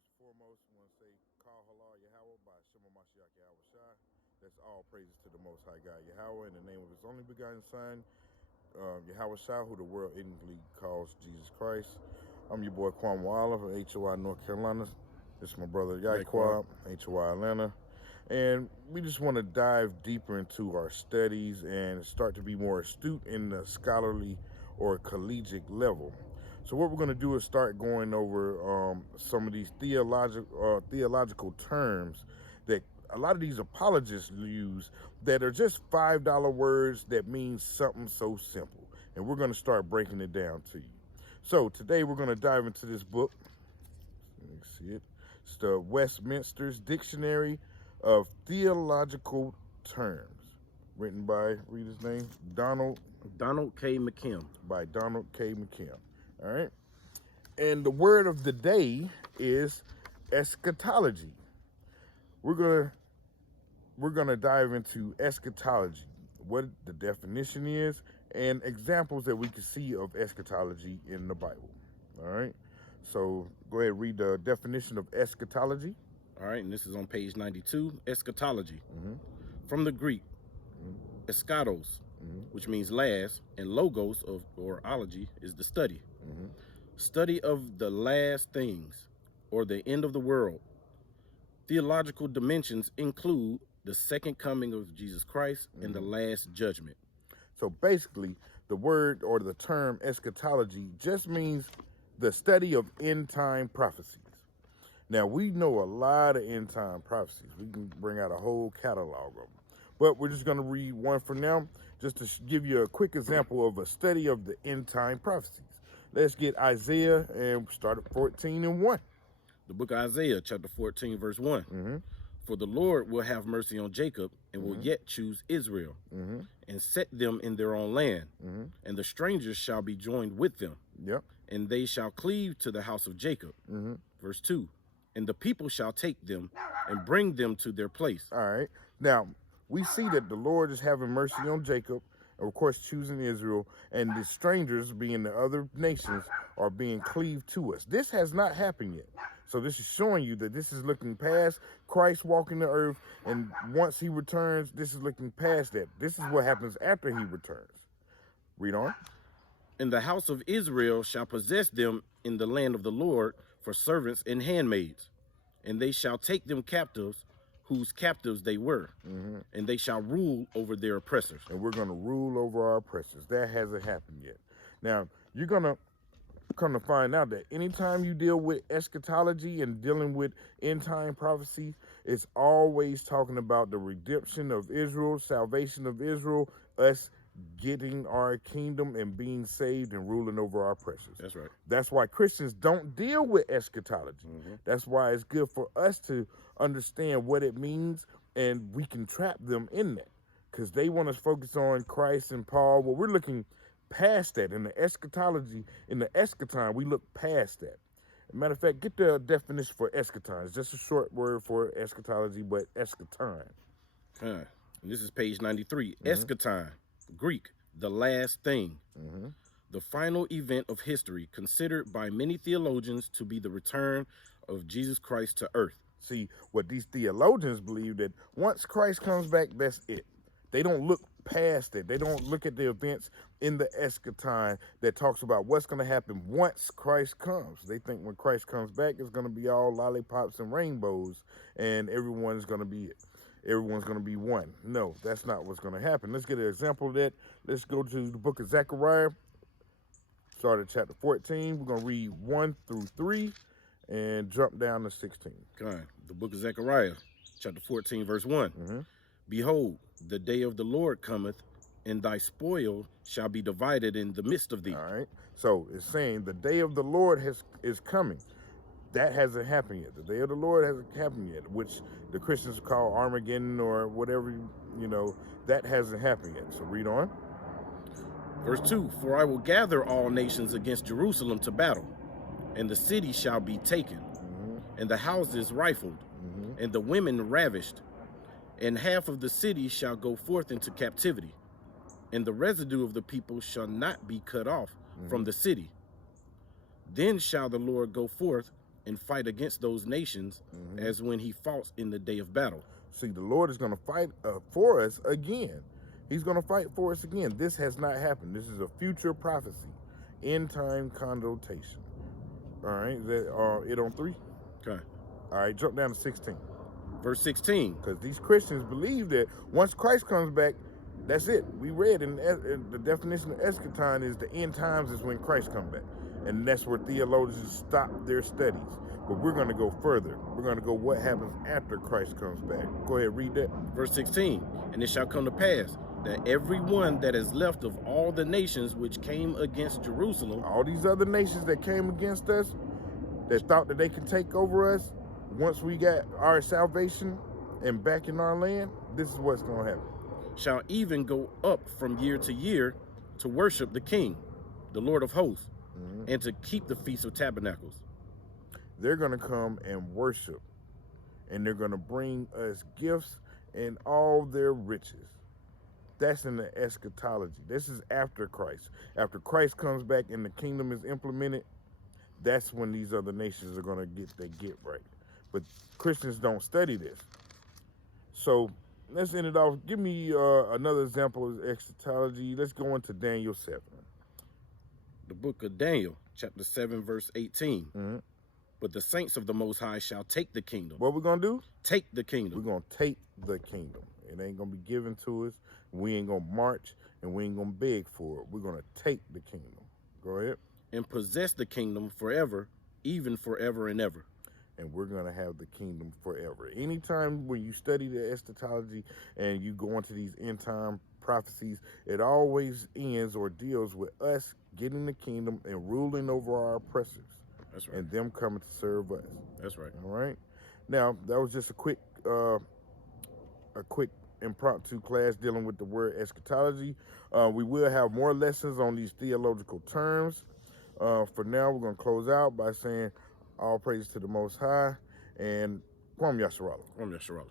First and foremost, I want to say, Call Halal Yahweh by Shema Mashiach Yahweh Shai. That's all praises to the Most High God Yahweh in the name of His only begotten Son, Yahweh Shai, who the world ignorantly calls Jesus Christ. I'm your boy Kwame Walla from HOI North Carolina. This is my brother Yaquab, HOI Atlanta. And we just want to dive deeper into our studies and start to be more astute in the scholarly or collegiate level. So what we're going to do is start going over some of these theological terms that a lot of these apologists use that are just $5 words that mean something so simple. And we're going to start breaking it down to you. So today we're going to dive into this book. Let me see it. It's the Westminster's Dictionary of Theological Terms, written by, read his name, Donald K. McKim. By Donald K. McKim. All right. And the word of the day is eschatology. We're gonna dive into eschatology, what the definition is, and examples that we can see of eschatology in the Bible. All right. So go ahead and read the definition of eschatology. All right, and this is on page 92, eschatology. From the Greek, eschatos, which means last, and logos or ology is the study. Study of the last things, or the end of the world. Theological dimensions include the second coming of Jesus Christ and the last judgment. So basically, the word or the term eschatology just means the study of end time prophecies. Now, we know a lot of end time prophecies. We can bring out a whole catalog of them. But we're just going to read one for now, just to give you a quick example of a study of the end time prophecies. Let's get Isaiah and start at 14:1. The book of Isaiah, chapter 14, verse 1. For the Lord will have mercy on Jacob and will yet choose Israel and set them in their own land. And the strangers shall be joined with them. And they shall cleave to the house of Jacob. Verse 2. And the people shall take them and bring them to their place. All right. Now, we see that the Lord is having mercy on Jacob, of course, choosing Israel, and the strangers, being the other nations, are being cleaved to us. This has not happened yet. So this is showing you that this is looking past Christ walking the earth, and once he returns, this is looking past that. This is what happens after he returns. Read on. And the house of Israel shall possess them in the land of the Lord for servants and handmaids. And they shall take them captives, whose captives they were. And they shall rule over their oppressors. And we're going to rule over our oppressors. That hasn't happened yet. Now, you're going to come to find out that anytime you deal with eschatology and dealing with end time prophecy, it's always talking about the redemption of Israel, salvation of Israel, us getting our kingdom and being saved and ruling over our oppressors. That's right. That's why Christians don't deal with eschatology. That's why it's good for us to understand what it means, and we can trap them in that, because they want us to focus on Christ and Paul. Well, we're looking past that. In the eschatology, in the eschaton, we look past that. As a matter of fact, get the definition for eschaton. It's just a short word for eschatology, but eschaton. And this is page 93. Eschaton, Greek, the last thing. The final event of history, considered by many theologians to be the return of Jesus Christ to earth. See, what these theologians believe, that once Christ comes back, that's it. They don't look past it. They don't look at the events in the eschaton that talks about what's going to happen once Christ comes. They think when Christ comes back, it's going to be all lollipops and rainbows, and everyone's going to be one. No, that's not what's going to happen. Let's get an example of that. Let's go to the book of Zechariah. Start at chapter 14. We're going to read 1-3 and jump down to 16. Okay. The book of Zechariah, chapter 14, verse 1. Behold, the day of the Lord cometh, and thy spoil shall be divided in the midst of thee. All right. So it's saying the day of the Lord is coming. That hasn't happened yet. The day of the Lord hasn't happened yet, which the Christians call Armageddon or whatever, that hasn't happened yet. So read on. Verse 2, for I will gather all nations against Jerusalem to battle, and the city shall be taken, and the houses rifled, and the women ravished, and half of the city shall go forth into captivity, and the residue of the people shall not be cut off from the city. Then shall the Lord go forth and fight against those nations as when he fought in the day of battle. See, the Lord is going to fight for us again. He's going to fight for us again. This has not happened. This is a future prophecy, end time connotation. All right, is that it on 3? Okay. All right, jump down to 16. Verse 16. Because these Christians believe that once Christ comes back, that's it. We read in the definition of eschaton is the end times is when Christ comes back. And that's where theologians stop their studies. But we're going to go further. We're going to go what happens after Christ comes back. Go ahead, read that. Verse 16. And it shall come to pass that every one that is left of all the nations which came against Jerusalem. All these other nations that came against us, that thought that they could take over us, once we got our salvation and back in our land, this is what's going to happen. Shall even go up from year to year to worship the King, the Lord of hosts, and to keep the Feast of Tabernacles. They're going to come and worship, and they're going to bring us gifts and all their riches. That's in the eschatology. This is after Christ. After Christ comes back and the kingdom is implemented, that's when these other nations are going to get their get right. But Christians don't study this. So let's end it off. Give me another example of eschatology. Let's go into Daniel 7. The book of Daniel, chapter 7, verse 18. But the saints of the Most High shall take the kingdom. What we're going to do? Take the kingdom. We're going to take the kingdom. It ain't going to be given to us. We ain't going to march, and we ain't going to beg for it. We're going to take the kingdom. Go ahead. And possess the kingdom forever, even forever and ever. And we're going to have the kingdom forever. Anytime when you study the eschatology and you go into these end time prophecies, it always ends or deals with us getting the kingdom and ruling over our oppressors. That's right. And them coming to serve us. That's right. All right. Now, that was just a quick impromptu class dealing with the word eschatology. We will have more lessons on these theological terms. For now, we're going to close out by saying all praise to the Most High and Kwam Yasharala. Kwam Yasharala.